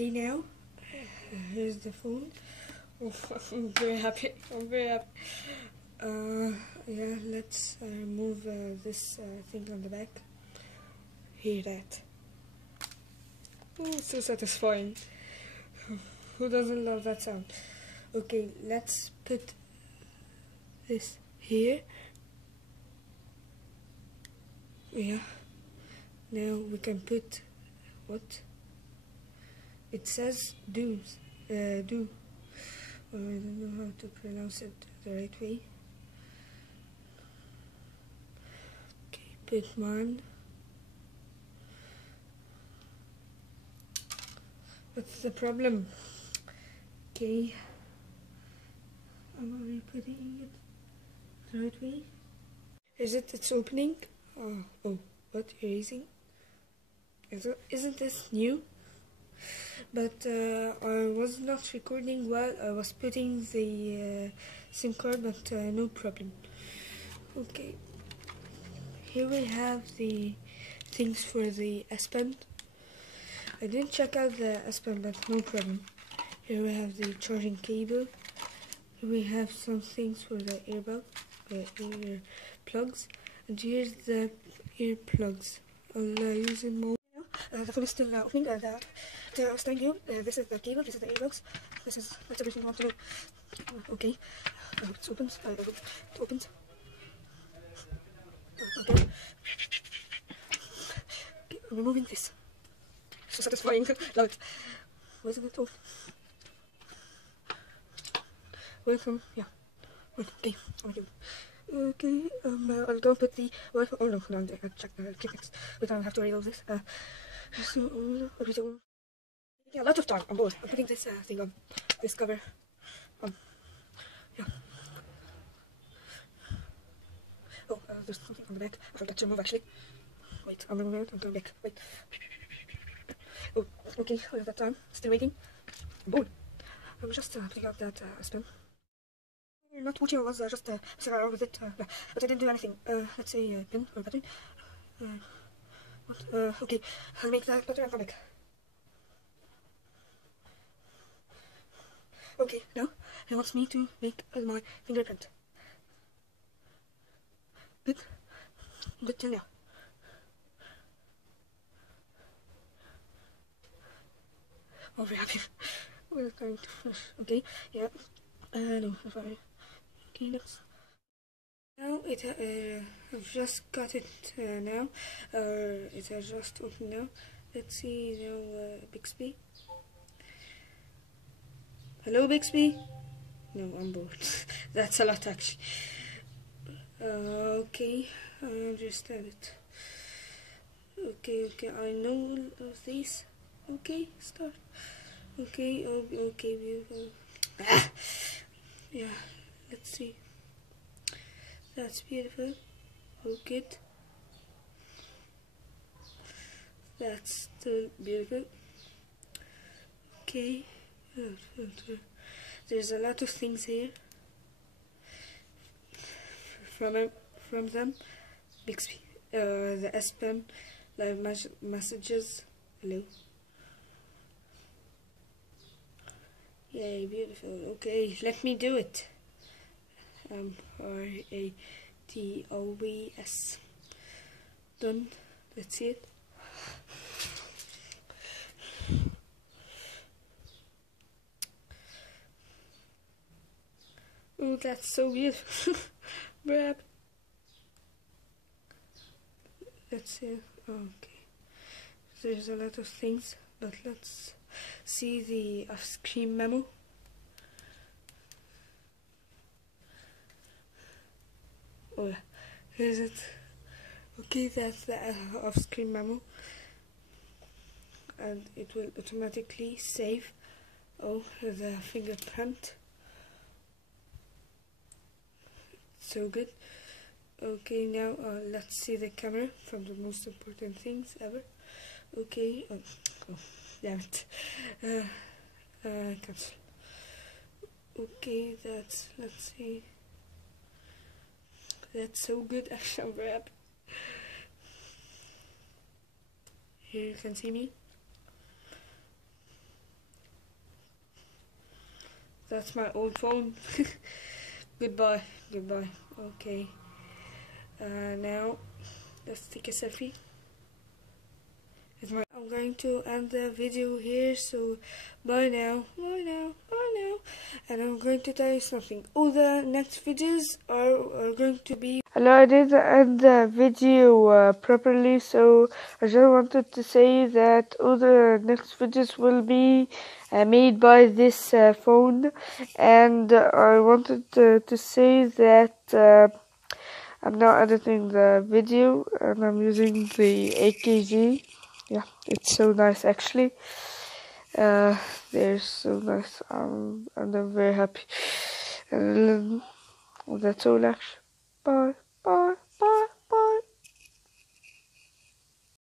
Okay, now here's the phone. Oh, I'm very happy. I'm very happy. Yeah, let's remove this thing on the back. Hear that? Oh, so satisfying. Who doesn't love that sound? Okay, let's put this here. Yeah. Now we can put what? It says do. Do. I don't know how to pronounce it the right way. Okay, put one. What's the problem? Okay. Am I putting it the right way? Is it? It's opening? Oh, what? Erasing? Isn't this new? But I was not recording while I was putting the SIM card, but no problem. Okay. Here we have the things for the S Pen. I didn't check out the S Pen, but no problem. Here we have the charging cable. Here we have some things for the ear plugs. And here's the ear plugs. I'll use it more. The phone is still opening. To explain to you, this is the cable, this is the earbuds. That's everything you want to know. Okay. I hope it opens. I hope it opens. Okay. Removing this. So satisfying. Love it. Where's it all? Welcome. Yeah. Okay. Okay. I'll go put the. Oh no, I can't check the clips. But I have to read all this. So, yeah, a lot of time on board. I'm putting this thing on. This cover on. Yeah. Oh, there's something on the back. I forgot to remove actually. Wait, I'm removing it. I'm going back. Wait. Oh, okay. We have that time. Still waiting. Boom. I'm just putting out that spin. Not watching. I was just messing around with it, but I didn't do anything. Let's say pin or button. Okay. I'll make that button and come back. Okay, now he wants me to make my fingerprint. But till now. I'm very happy. We're going to finish. Okay, yeah. No, sorry. Okay, next. Now I've just got it now. It has just opened now. Let's see now, Bixby. Hello, Bixby? No, I'm bored. That's a lot, actually. Okay, I understand it. Okay, I know of these. Okay, start. Okay, okay, beautiful. Yeah, let's see. That's beautiful. Oh, good. That's still beautiful. Okay. There's a lot of things here from them. Bixby, the S Pen, live messages. Hello. Yay, beautiful. Okay, let me do it. RATOVS. Done. Let's see it. Oh, that's so beautiful. Brab. Let's see. Okay. There's a lot of things, but let's see the off-screen memo. Oh, here's it. Okay, that's the off-screen memo, and it will automatically save the fingerprint. So good. Okay, now let's see the camera from the most important things ever. Okay, oh damn it. Cancel. Okay, let's see. That's so good. Actually, I'm very happy. Here you can see me. that's my old phone. Goodbye. Okay. Now let's take a selfie. I'm going to end the video here, so bye now. And I'm going to tell you something. All the next videos are going to be... Hello, I didn't end the video properly, so I just wanted to say that all the next videos will be made by this phone, and I wanted to say that I'm now editing the video and I'm using the AKG. Yeah, it's so nice actually. They're so nice. And I'm very happy. And that's all actually. Bye.